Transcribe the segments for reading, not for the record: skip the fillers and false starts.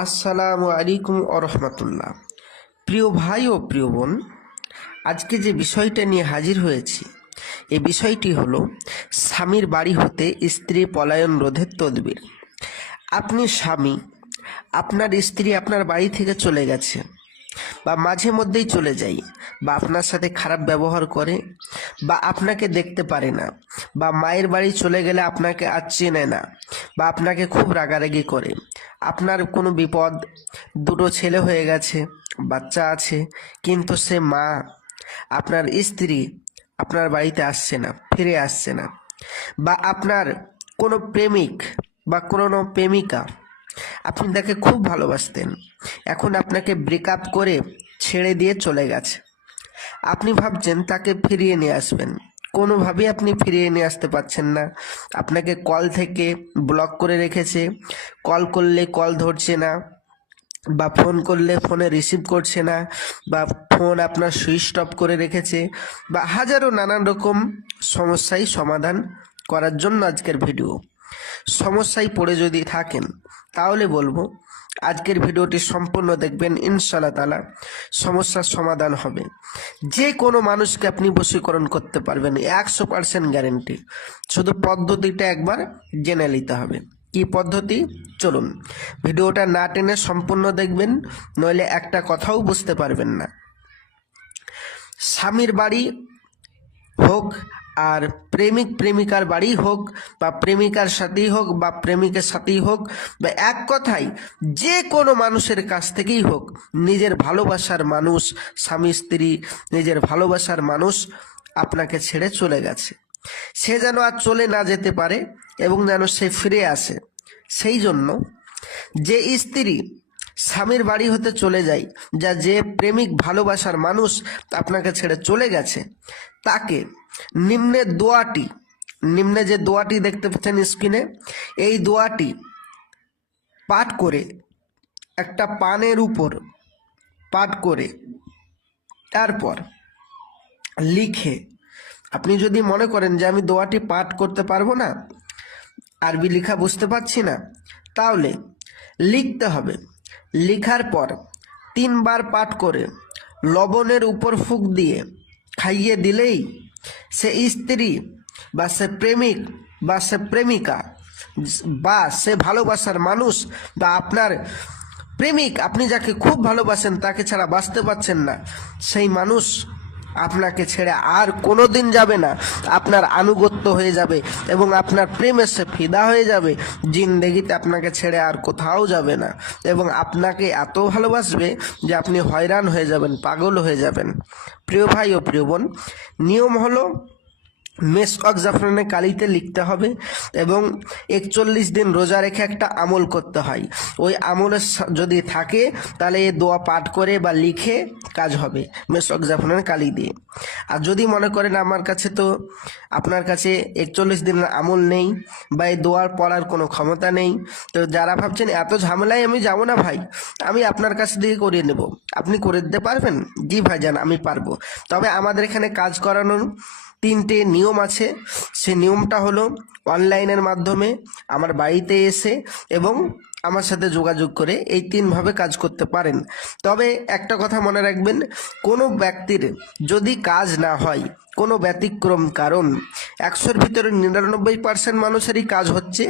আসসালামু আলাইকুম আরহামাতুল্লাহ। প্রিয় ভাই ও প্রিয় বোন, আজকে যে বিষয়টা নিয়ে হাজির হয়েছি এই বিষয়টি হলো স্বামীর বাড়ি হতে স্ত্রী পলায়ন রোধের তদবির। আপনি স্বামী, আপনার স্ত্রী আপনার বাড়ি থেকে চলে গেছে বা মাঝে মধ্যেই চলে যায় বা আপনার সাথে খারাপ ব্যবহার করে বা আপনাকে দেখতে পারে না বা মায়ের বাড়ি চলে গেলে আপনাকে আর চেনে না বা আপনাকে খুব রাগারাগি করে, আপনার কোনো বিপদ, দুটো ছেলে হয়ে গেছে, বাচ্চা আছে, কিন্তু সে মা, আপনার স্ত্রী আপনার বাড়িতে আসছে না, ফিরে আসছে না, বা আপনার কোনো প্রেমিক বা কোনো প্রেমিকা, আপনি তাকে খুব ভালোবাসতেন, এখন আপনাকে ব্রেকআপ করে ছেড়ে দিয়ে চলে গেছে। আপনি ভাবছেন তাকে ফিরিয়ে নিয়ে আসবেন, কোনোভাবেই আপনি ফিরিয়ে নিয়ে আসতে পারছেন না। আপনাকে কল থেকে ব্লক করে রেখেছে, কল করলে কল ধরছে না, বা ফোন করলে ফোনে রিসিভ করছে না, বা ফোন আপনার সুইচ অফ করে রেখেছে, বা হাজারো নানান রকম সমস্যায় সমাধান করার জন্য আজকের ভিডিও। সমস্যায় পড়ে যদি থাকেন তাহলে বলবো আজকের ভিডিওটি সম্পূর্ণ দেখবেন, ইনশাআল্লাহ তাআলা সমস্যার সমাধান হবে। যে কোনো মানুষকে আপনি বশীকরণ করতে পারবেন, 100% গ্যারেন্টি। শুধু পদ্ধতিটা একবার জেনে নিতে হবে। কি পদ্ধতি? চলুন ভিডিওটা না টেনে সম্পূর্ণ দেখবেন, নইলে একটা কথাও বুঝতে পারবেন না। স্বামীর বাড়ি হোক আর প্রেমিক প্রেমিকার বাড়ি হোক, বা প্রেমিকার সাথেই হোক বা প্রেমিকের সাথেই হোক, বা এক কথায় যে কোনো মানুষের কাছ থেকেই হোক, নিজের ভালোবাসার মানুষ, স্বামী স্ত্রী, নিজের ভালোবাসার মানুষ আপনাকে ছেড়ে চলে গেছে, সে যেন আর চলে না যেতে পারে এবং যেন সে ফিরে আসে। সেই জন্য যে স্ত্রী স্বামীর বাড়ি হতে চলে যায়, যে প্রেমিক ভালোবাসার মানুষ আপনাকে ছেড়ে চলে গেছে, তাকে নিম্নে যে দোয়াটি দেখতে পাচ্ছেন স্ক্রিনে, এই দোয়াটি পাঠ করে একটা পানের উপর পাঠ করে তারপর লিখে, আপনি যদি মনে করেন যে আমি দোয়াটি পাঠ করতে পারবো না, আরবি লেখা বুঝতে পারছি না, তাহলে লিখতে হবে। লিখার পর 3 বার পাঠ করে লবণের উপর ফুঁক দিয়ে খাইয়ে দিলেই সে স্ত্রী বা সে প্রেমিক বা সে প্রেমিকা বা সে ভালোবাসার মানুষ বা আপনার প্রেমিক, আপনি যাকে খুব ভালোবাসেন তাকে ছাড়া বাঁচতে পারছেন না, সেই মানুষ আপনাকে ছেড়ে আর কোনো দিন যাবে না, আপনার আনুগত্য হয়ে যাবে এবং আপনার প্রেমে সে ফিদা হয়ে যাবে, জিন্দেগিতে আপনাকে ছেড়ে আর কোথাও যাবে না এবং আপনাকে এত ভালোবাসবে যে আপনি হয়রান হয়ে যাবেন, পাগল হয়ে যাবেন। প্রিয় ভাই ও প্রিয় বোন, নিয়ম হলো মেসকওয়াক জাফরানের কালিতে লিখতে হবে এবং 41 দিন রোজা রেখে একটা আমল করতে হয়। ওই আমলের যদি থাকে তাহলে এই দোয়া পাঠ করে বা লিখে কাজ হবে মেসকওয়াক জাফরানের কালি দিয়ে। আর যদি মনে করেন আমার কাছে তো আপনার কাছে 41 দিনের আমল নেই বা এই দোয়ার পড়ার কোনো ক্ষমতা নেই, তো যারা ভাবছেন এত ঝামেলায় আমি যাবো না ভাই, আমি আপনার কাছ থেকে করিয়ে নেব, আপনি করে দিতে পারবেন? জি ভাইজান আমি পারবো। তবে আমাদের এখানে কাজ করানোর 3টে নিয়ম আছে। সে নিয়মটা হলো অনলাইনের মাধ্যমে আমার বাড়িতে এসে এবং আমার সাথে যোগাযোগ করে, এই 3ভাবে কাজ করতে পারেন। তবে একটা কথা মনে রাখবেন, কোনো ব্যক্তির যদি কাজ না হয়, কোনো ব্যতিক্রম কারণ, 100-র ভিতরে 99% মানুষেরই কাজ হচ্ছে,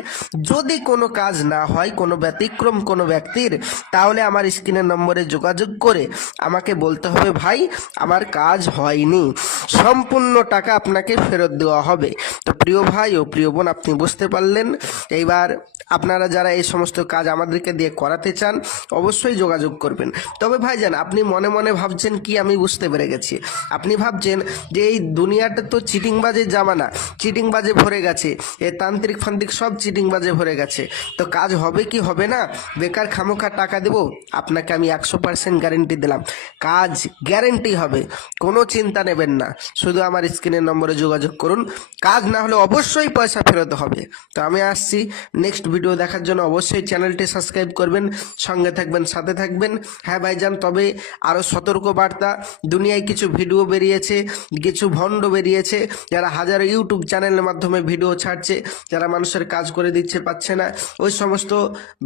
যদি কোনো কাজ না হয়, কোনো ব্যতিক্রম কোনো ব্যক্তির, তাহলে আমার স্ক্রিনের নম্বরে যোগাযোগ করে আমাকে বলতে হবে ভাই আমার কাজ হয়নি, সম্পূর্ণ টাকা আপনাকে ফেরত দেওয়া হবে। তো প্রিয় ভাই ও প্রিয় বোন, আপনি বুঝতে পারলেন। এইবার আপনারা যারা এই সমস্ত কাজ আমাদেরকে দিয়ে করাতে চান অবশ্যই যোগাযোগ করবেন। তবে ভাইজান আপনি মনে মনে ভাবছেন কি, আমি বুঝতে পেরে গেছি, আপনি ভাবছেন যে এই দুনিয়াটা তো চিটিংবাজের জামানা, চিটিংবাজে ভরে গেছে, এ তান্ত্রিক ফান্ত্রিক সব চিটিংবাজে ভরে গেছে, তো কাজ হবে কি হবে না, বেকার খামোখা টাকা দেব? আপনাকে আমি 100% গ্যারেন্টি দিলাম, কাজ গ্যারেন্টি হবে, কোনো চিন্তা নেবেন না। শুধু আমার স্ক্রিনের নম্বরে যোগাযোগ করুন, কাজ না হলে অবশ্যই পয়সা ফেরত হবে। তো আমি আসছি, নেক্সট ভিডিও দেখার জন্য অবশ্যই চ্যানেলটি সাবস্ক্রাইব করবেন, সঙ্গে থাকবেন, সাথে থাকবেন। হ্যাঁ ভাইজান, তবে আরও সতর্ক বার্তা, দুনিয়ায় কিছু ভিডিও বেরিয়েছে, কিছু ভণ্ড বেরিয়েছে, যারা হাজারো ইউটিউব চ্যানেলের মাধ্যমে ভিডিও ছাড়ছে, যারা মানুষের কাজ করে দিচ্ছে পাচ্ছে না,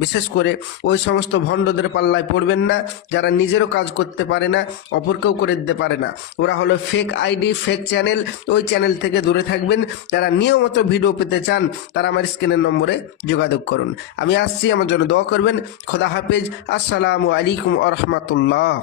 বিশেষ করে ওই সমস্ত ভণ্ডদের পাল্লায় পড়বেন না, যারা নিজেরও কাজ করতে পারে না, অপরকেও করে দিতে পারে না। ওরা হলো ফেক আইডি, ফেক চ্যানেল। ওই চ্যানেল থেকে দূরে থাকবেন। যারা নিয়মিত ভিডিও পেতে চান তারা আমার স্ক্রিনের নম্বরে যোগাযোগ করুন। আমি আসছি, আমার জন্য দোয়া করবেন। খোদা হাফেজ। আসসালামু আলাইকুম ওয়া রাহমাতুল্লাহ।